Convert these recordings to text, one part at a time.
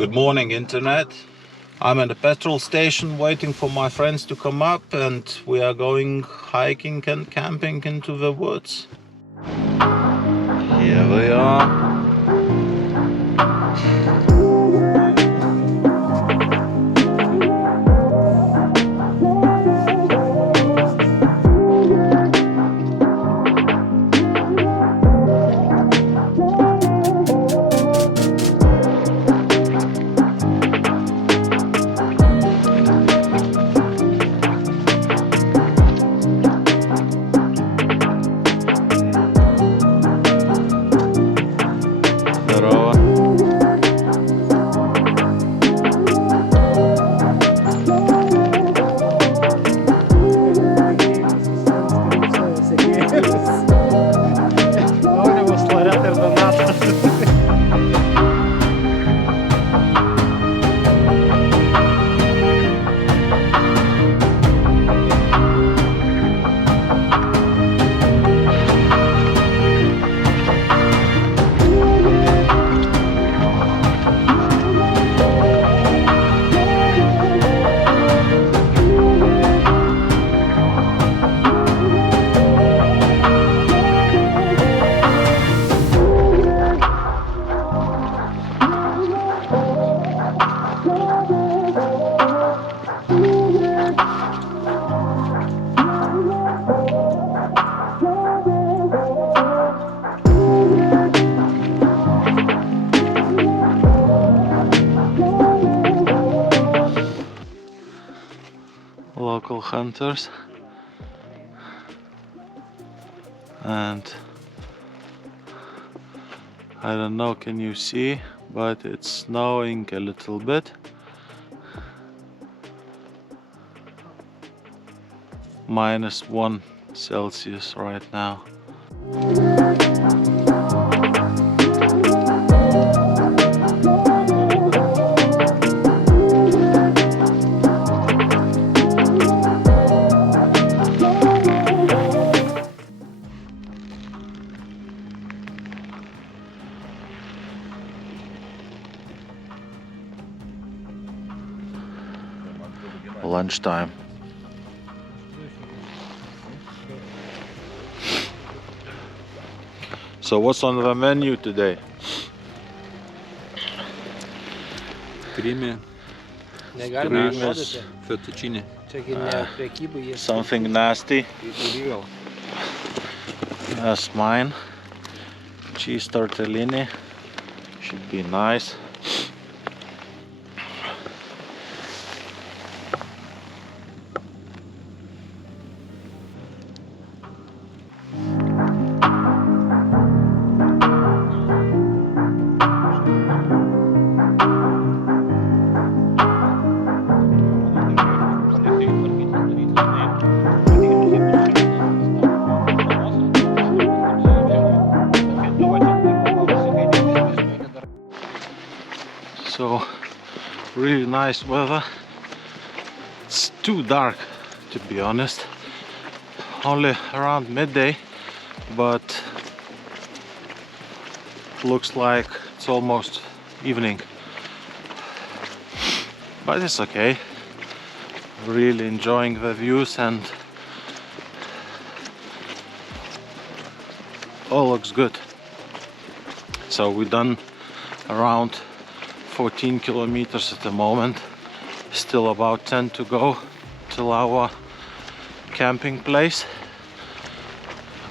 Good morning, Internet. I'm at the petrol station waiting for my friends to come up, and we are going hiking and camping into the woods. Here we are. Local hunters, and I don't know, can you see, but it's snowing a little bit. -1 Celsius right now. Lunchtime. So what's on the menu today? Fettuccine. Something nasty. That's mine. Cheese tortellini. Should be nice. So really nice weather. It's too dark, to be honest. Only around midday, but looks like it's almost evening. But it's okay. Really enjoying the views, and all looks good. So we've done around 14 kilometers at the moment. Still about 10 to go till our camping place.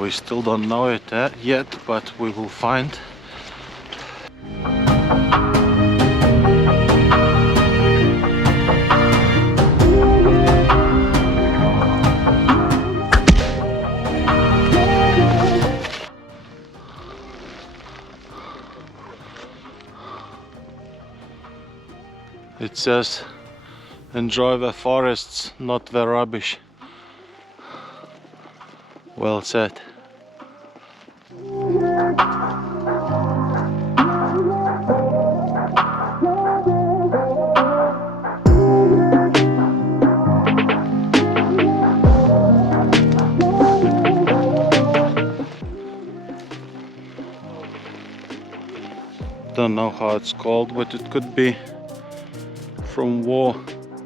We still don't know it yet, but we will find. It says, enjoy the forests, not the rubbish. Well said. don't know how it's called, but it could be from war,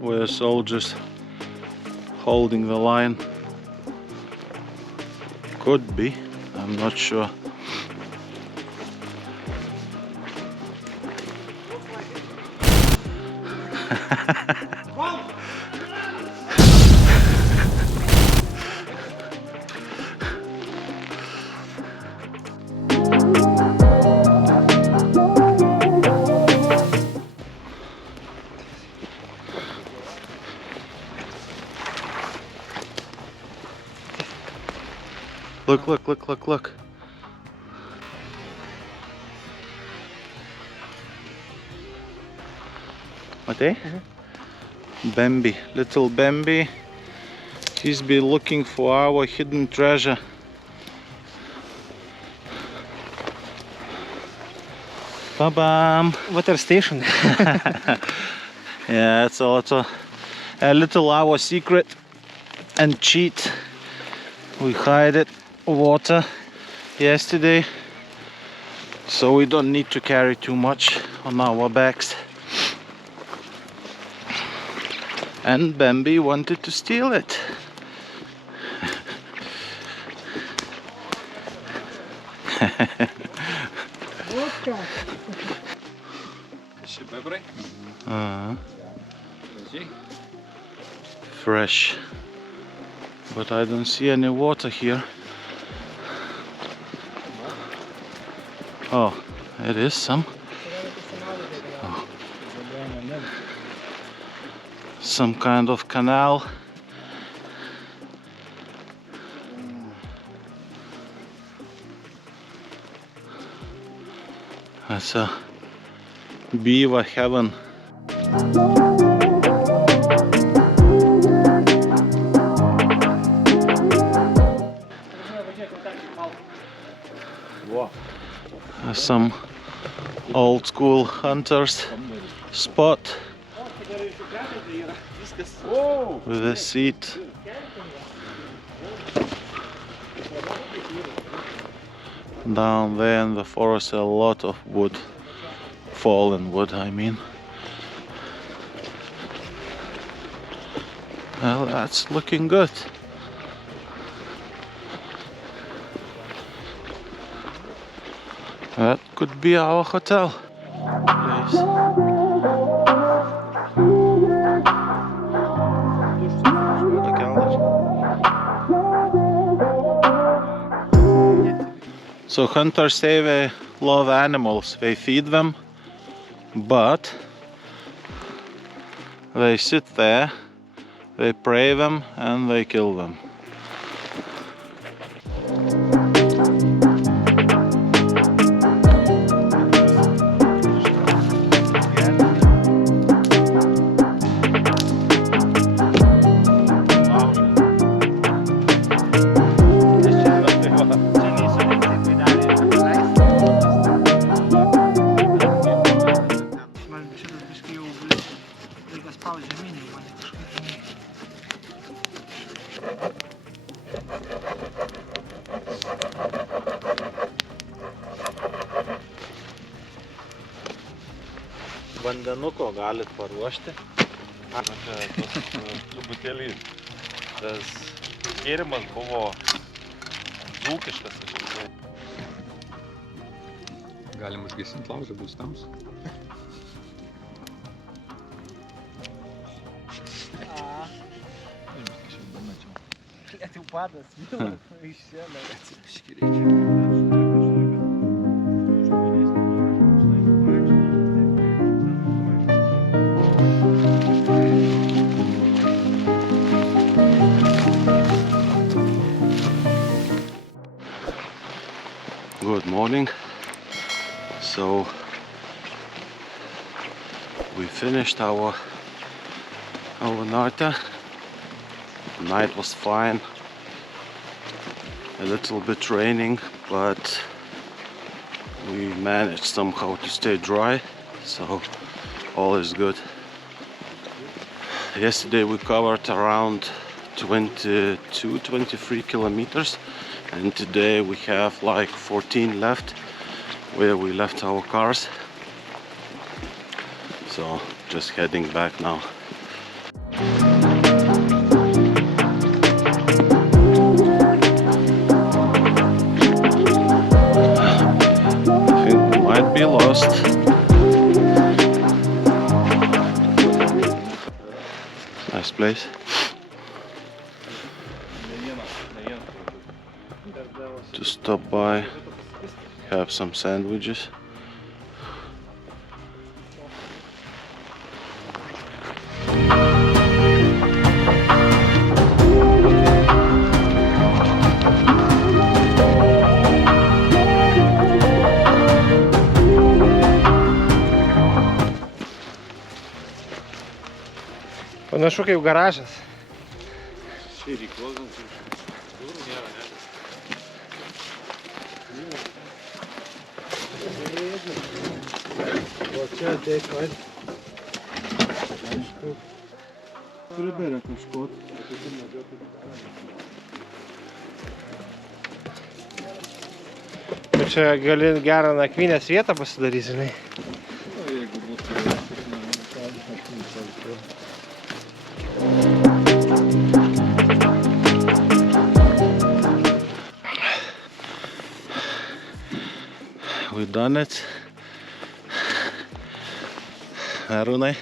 where soldiers holding the line. Could be, I'm not sure. Look, look, look, look, look. What, eh? Bambi, little Bambi. He's been looking for our hidden treasure. Ba-bam! Water station. Yeah, it's a little our secret and cheat. We hide it water yesterday, so we don't need to carry too much on our backs. And Bambi wanted to steal it. Fresh, but I don't see any water here. Oh, it is some. Oh. Some kind of canal. That's a beaver heaven. Some old school hunters spot with a seat. Down there in the forest, a lot of wood, fallen wood, I mean. Well, that's looking good. That could be our hotel place. So hunters say they love animals, they feed them, but they sit there, they prey them and they kill them. Vandenuko galit paruošti. Truputėlį tas gėrimas buvo dzūkiškas. Galim užgesinti laužą, bus tamsu. Net jau padas, iš čia, Good morning. So we finished our night. The night was fine. A little bit raining, but we managed somehow to stay dry, so all is good. Yesterday we covered around 23 kilometers, and today we have like 14 left where we left our cars. So just heading back now. I think we might be lost. Nice place. To stop by, have some sandwiches. Panašu kaip garažas. O čia taip pat. Pridarė kažko. Čia gali gerą nakvynės vietą pasidaryti, žinai. We've done it. Arūnai.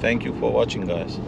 Thank you for watching, guys.